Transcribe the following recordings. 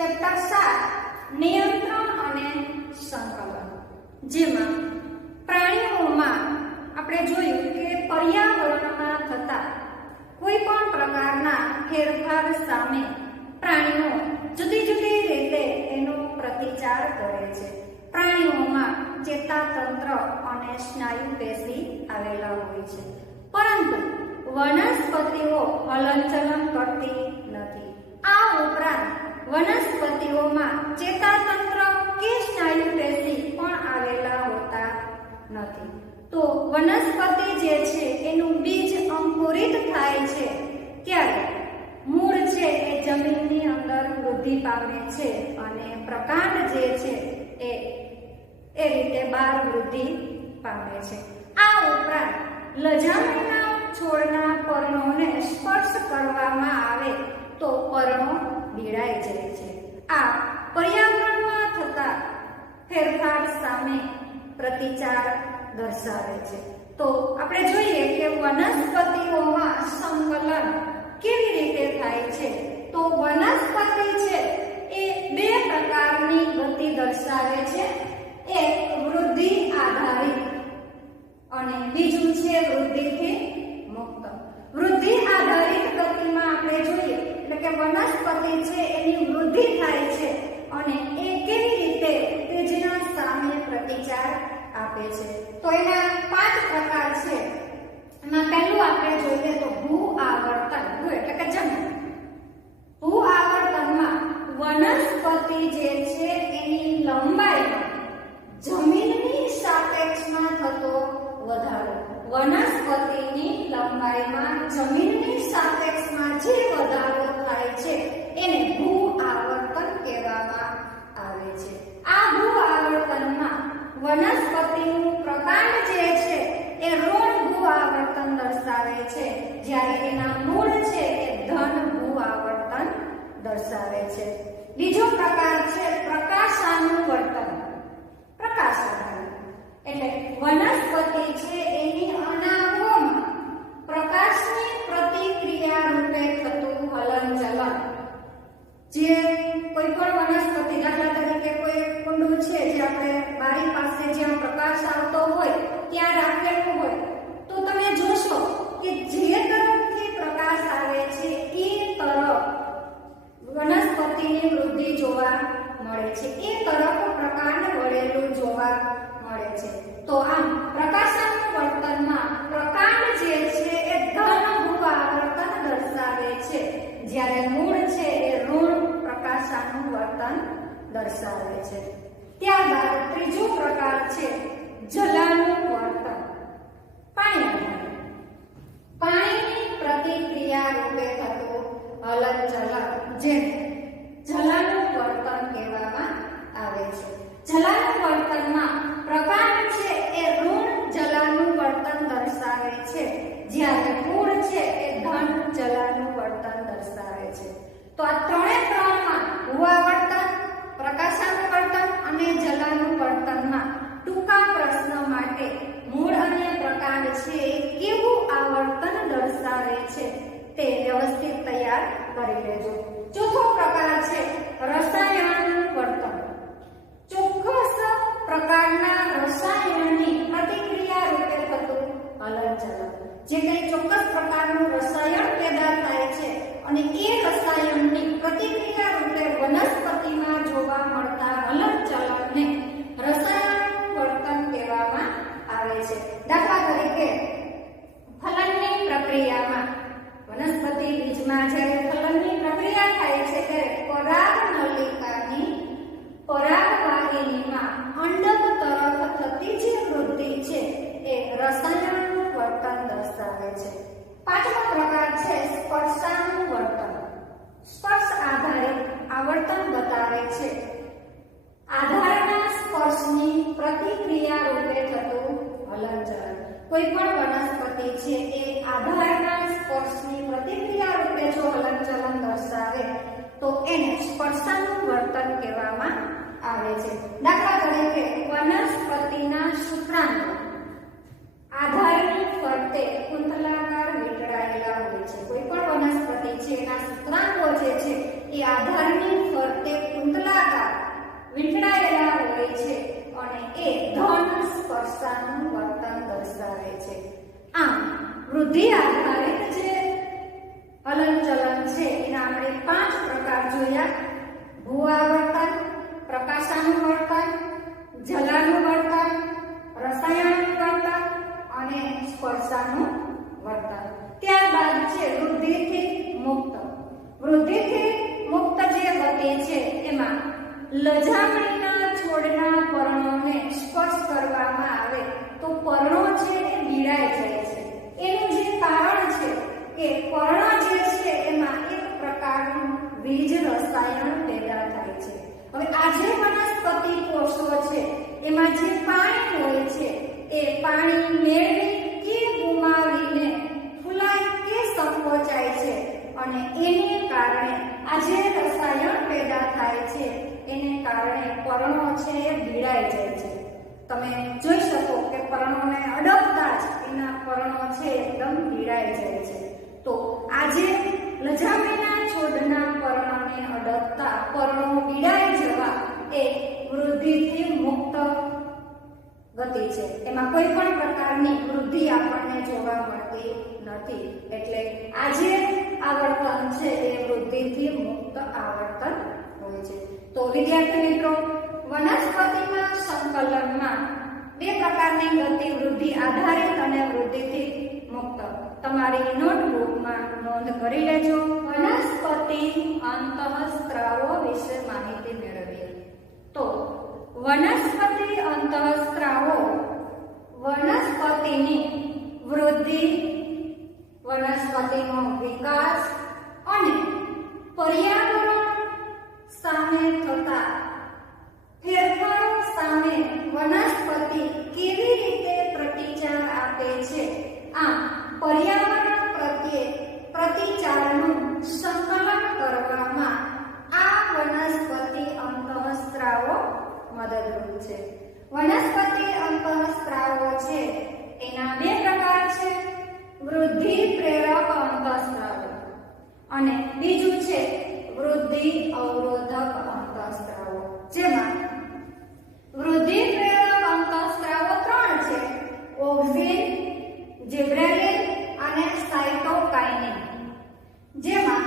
Chapter સાત નિયંત્રણ અને સંકલન. જેમાં પ્રાણીઓમાં આપણે જોયું કે પર્યાવરણમાં થતા કોઈ પણ પ્રકારના ફેરફાર સામે પ્રાણીઓ જુદી જુદી રીતે એનો પ્રતિચાર કરે છે. પ્રાણીઓમાં ચેતાતંત્ર અને સ્નાયુ પેશી આવેલા હોય છે. પરંતુ વનસ્પતિઓ હલનચલન કરતી નથી. આ ઉપરાંત વનસ્પતિઓમાં ચેતાતંત્ર કે સ્નાયુ પેશી પણ આવેલા હોતા નથી. તો વનસ્પતિ જે છે, એનું બીજ અંકુરિત થાય છે ત્યારે મૂળ છે એ જમીનની અંદર વૃદ્ધિ પામે છે અને પ્રકાંડ જે છે એ એ રીતે બહાર વૃદ્ધિ પામે છે. આ ઉપરાંત લજામણીના છોડના પર્ણોને સ્પર્શ કરવામાં આવે તો પર્ણો બીડાઈ જાય છે. આ પર્યાવરણમાં થતા ફેરફાર સામે પ્રતિચાર દર્શાવે છે. તો આપણે જોઈએ કે વનસ્પતિઓમાં સંકલન કેવી રીતે થાય છે? તો વનસ્પતિ છે એ બે પ્રકારની ગતિ દર્શાવે છે. એક વૃદ્ધિ આધારિત અને બીજું છે વૃદ્ધિથી મુક્ત વૃદ્ધિ આધારિત ગતિમાં આપણે જોઈએ એટલે કે વનસ્પતિ છે, એની વૃદ્ધિ થાય છે અને એ કેવી રીતે તેજના સામે પ્રતિચાર આપે છે. તો એના પાંચ પ્રકાર છે. એમાં પહેલું આપણે જોઈએ તો ભૂ આવર્તન ભૂ એટલે કે જમીન ભૂ આવર્તનમાં વનસ્પતિ જે છે એની લંબાઈમાં જમીનની સાપેક્ષમાં થતો વધારો વનસ્પતિની લંબાઈમાં જમીનની સાપેક્ષમાં જે વધારો થાય છે એને ભૂ આવર્તન કહેવામાં આવે છે આ ભૂ આવર્તનમાં વનસ્પતિનું પ્રકાંડ જે છે એ ઋણ ભૂ આવર્તન દર્શાવે છે જ્યારે એના મૂળ છે એ ધન ભૂ આવર્તન દર્શાવે છે બીજો પ્રકાર છે પ્રકાશાનુવર્તન પ્રકાશ આધારિત એટલે વનસ્પતિ છે એની અનાવોમાં પ્રકાશની પ્રતિક્રિયા રૂપે થતું હલનચલન જે કોઈ પણ વનસ્પતિ દાખલા તરીકે કોઈ કુંડું છે જે આપણે બારી પાસે જ્યાં પ્રકાશ આવતો હોય ત્યાં રાખેલું હોય તો તમે જોશો કે જે તરફથી પ્રકાશ આવે છે એ તરફ વનસ્પતિની વૃદ્ધિ જોવા મળે છે. એ તરફ પ્રકાંડ વળેલું જોવા મળે છે. તો આમ પ્રકાશન વર્તનમાં પ્રકાંડ જે છે એ ધન ભૂ આવર્તન દર્શાવે છે. જ્યારે મૂળ છે એ ઋણ પ્રકાશાનું વર્તન દર્શાવે છે. ત્યારબાદ ત્રીજો પ્રકાર છે જલાનું વર્તન. પાણી પાણીની પ્રતિક્રિયા રૂપે થતું હલન ચલન જલાનું વર્તન કહેવામાં આવે છે જલાનું વર્તનમાં પ્રકાંડ છે એ ઋણ જલાનું વર્તન દર્શાવે છે. જ્યારે મૂળ છે એ ધન જલાનું વર્તન દર્શાવે છે. તો આ ત્રણે ત્રણમાં ભૂવા વર્તન, પ્રકાશાનું વર્તન અને જલાનું વર્તનમાં ટૂંકા પ્રશ્ન માટે મૂળ અને પ્રકાર છે કેવું આ આવર્તન દર્શાવે છે તે વ્યવસ્થિત તૈયાર કરી લેજો. ચોથો પ્રકાર છે રસાયણનું રસાયણની પ્રતિક્રિયા રૂપે થતું હલનચલન જે કંઈ ચોક્કસ પ્રકારનું રસાયણ પેદા થાય છે અને એ રસાયણની પ્રતિક્રિયા રૂપે વનસ્પતિમાં જોવા મળતા હલનચલનને રસાયણનું વર્તન કહેવામાં આવે છે દાખલા તરીકે ફલનની પ્રક્રિયામાં વનસ્પતિ બીજમાં જ્યારે ફલનની પ્રક્રિયા થાય છે ત્યારે પરાગ નલિકાની પરાગવાહિનીમાં અંડક તરફ થતી જે વૃદ્ધિ છે એ રસાયણનું વર્તન દર્શાવે છે પાંચમો પ્રકાર છે સ્પર્શાનું વર્તન સ્પર્શ આધારિત આવર્તન બતાવે છે આધારના સ્પર્શની પ્રતિક્રિયા રૂપે થતું હલનચલન કોઈ પણ વનસ્પતિ છે, એ આધારના સ્પર્શની પ્રતિક્રિયા રૂપે જો હલનચલન દર્શાવે, તો એને સ્પર્શાનું વર્તન કહેવામાં આવે છે. દાખલા તરીકે, વનસ્પતિના શુક્રાણુ આધારની ફરતે કુંતલાકાર વીંટળાયેલા હોય છે. કોઈ પણ વનસ્પતિ ભૂવા વર્તન પ્રકાશાનું વર્તન જલાનું વર્તન રસાયણનું વર્તન અને સ્પર્શાનું વર્તન ત્યારબાદ છે વૃદ્ધિથી મુક્ત વૃદ્ધિથી મુક્ત જે ગતિ છે એમાં લજામણીના છોડના પર્ણોને સ્પર્શ કરવામાં આવે તો પર્ણો છે એ બીડાઈ જાય છે એનું જે કારણ છે કે પર્ણ જે છે એમાં એક પ્રકારનું બીજ રસાયણ પેદા થાય છે હવે આ જે વનસ્પતિ કોષો છે એમાં જે પાણી હોય છે એ પાણી મેળવી કે ગુમાવીને ફૂલાય કે સંકોચાય છે. અને એને કારણે આ જે રસાયણ પેદા થાય છે. એને કારણે પર્ણો છે એ ભીડાઈ જાય છે. તમે જોઈ શકો કે પર્ણોને અડકતા જ એના પર્ણો છે એકદમ ભીડાઈ જાય છે. તો આજે લજામીના છોડના પર્ણોને અડકતા પર્ણો ભીડાઈ જવા ગતિ છે. એમાં કોઈ પણ પ્રકારની વૃદ્ધિ આપણને જોવા મળતી નથી. એટલે આજે આવર્તન છે એ વૃદ્ધિથી મુક્ત આવર્તન હોય છે. તો વિદ્યાર્થી મિત્રો વનસ્પતિના સંકલનમાં બે પ્રકારની ગતિ વૃદ્ધિ આધારિત અને વૃદ્ધિથી મુક્ત. તમારી નોટબુકમાં નોંધ કરી લેજો. વનસ્પતિ અંતઃસ્ત્રાવો વિશે માહિતી મેળવીએ. તો વનસ્પતિ અંતઃસ્ત્રાવો. વનસ્પતિની વૃદ્ધિ વનસ્પતિનો વિકાસ અને પર્યાવરણ સામે થતા ફેરફારો સામે વનસ્પતિ કેવી રીતે પ્રતિચાર આપે છે? આ પર્યાવરણ પ્રત્યે પ્રતિચારનું સંકલન કરવામાં આ વનસ્પતિ અંતઃસ્ત્રાવો મદદરૂપ છે. વનસ્પતિ અંતઃસ્ત્રાવો છે. એના બે પ્રકાર છે. વૃદ્ધિ પ્રેરક અંતઃસ્ત્રાવો અને બીજું છે વૃદ્ધિ અવરોધક અંતઃસ્ત્રાવો જેમાં વૃદ્ધિ પ્રેરક અંતઃસ્ત્રાવો ત્રણ છે ઓક્સિન જિબ્રેલિન અને સાઇટોકાઇનિન જેમાં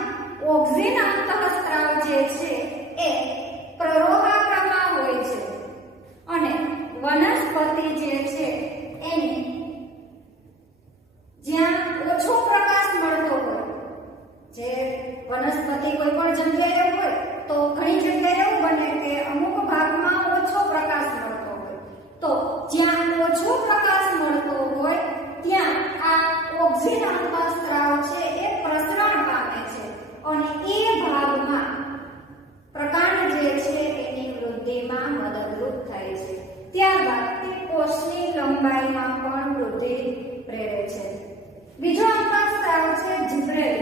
ઓક્સિન અંતઃસ્ત્રાવ જે છે એ પ્રરોહાક્રમમાં હોય છે અને વનસ્પતિ જે છે એની જ્યાં ઓછો પ્રકાશ મળતો હોય જે વનસ્પતિ કોઈ પણ જગ્યાએ હોય તો ઘણી જગ્યાએ એવું બને કે અમુક ભાગમાં ઓછો પ્રકાશ મળતો હોય તો જ્યાં ઓછો પ્રકાશ મળતો હોય ત્યાં આ ઓક્સિન અંતઃસ્ત્રાવ છે એ પ્રસરણ પામે છે અને એ ભાગમાં પ્રકાંડ જે છે એની વૃદ્ધિમાં મદદરૂપ થાય છે ત્યારબાદ તે લંબાઈમાં પણ વૃદ્ધિ પ્રેરે છે. બીજો અંતઃસ્ત્રાવ છે જીબ્રેલ.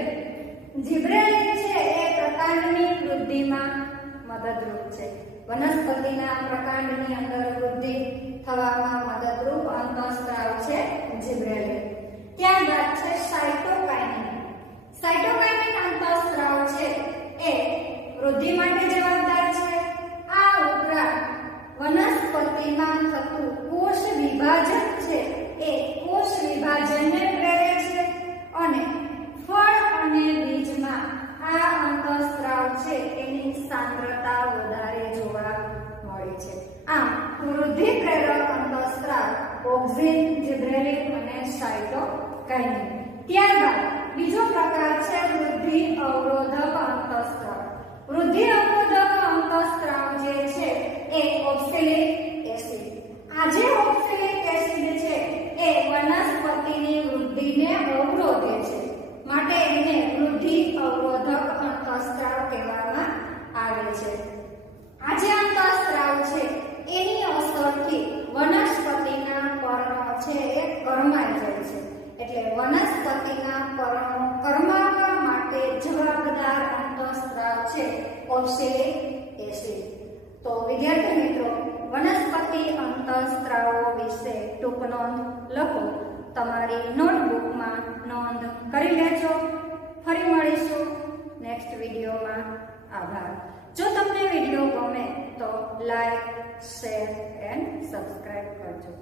જીબ્રેલ છે એ પ્રકાંડની વૃદ્ધિમાં મદદરૂપ છે. વનસ્પતિના પ્રકાંડની અંદર વૃદ્ધિ થવામાં મદદરૂપ અંતઃસ્ત્રાવ છે જીબ્રેલ. ત્યારબાદ છે સાયટોકાઇનિન. સાયટોકાઇનિન અંતઃસ્ત્રાવ છે એ વૃદ્ધિ માટે જવાબદાર છે આ ઉપરાંત વનસ્પતિમાં થતું કોષ વિભાજન છે, એ કોષ વિભાજનને પ્રેરે છે અને ફળ અને બીજમાં આ અંતઃસ્ત્રાવ છે એની સાંદ્રતા વધારે જોવા મળે છે. આમ, વૃદ્ધિ પ્રેરક અંતઃસ્ત્રાવ ઓક્સિન જિબ્રેલિન અને સાઇટોકાઇનિન ત્યારબાદ બીજો પ્રકાર છે વૃદ્ધિ અવરોધક અંતઃસ્ત્રાવ. એ વનસ્પતિની વૃદ્ધિને અવરોધે છે. માટે એને વૃદ્ધિ અવરોધક અંતઃસ્ત્રાવ કહેવામાં આવે છે. આ જે અંતઃસ્ત્રાવ છે, એની અસરથી વનસ્પતિના પર્ણો છે, એ કરમાઈ જાય છે. એટલે વનસ્પતિના પર્ણો કરમાવા માટે જવાબદાર અંતઃસ્ત્રાવ છે ઓક્સેલિક એસિડ તો વિદ્યાર્થી મિત્રો વનસ્પતિ અંતઃસ્ત્રાવો વિશે ટૂંક નોંધ લખો. તમારી નોટબુકમાં નોંધ કરી લેજો. ફરી મળીશું નેક્સ્ટ વિડીયોમાં. આભાર. જો તમને વીડિયો ગમે તો લાઈક, શેર, એન્ડ સબસ્ક્રાઈબ કરજો.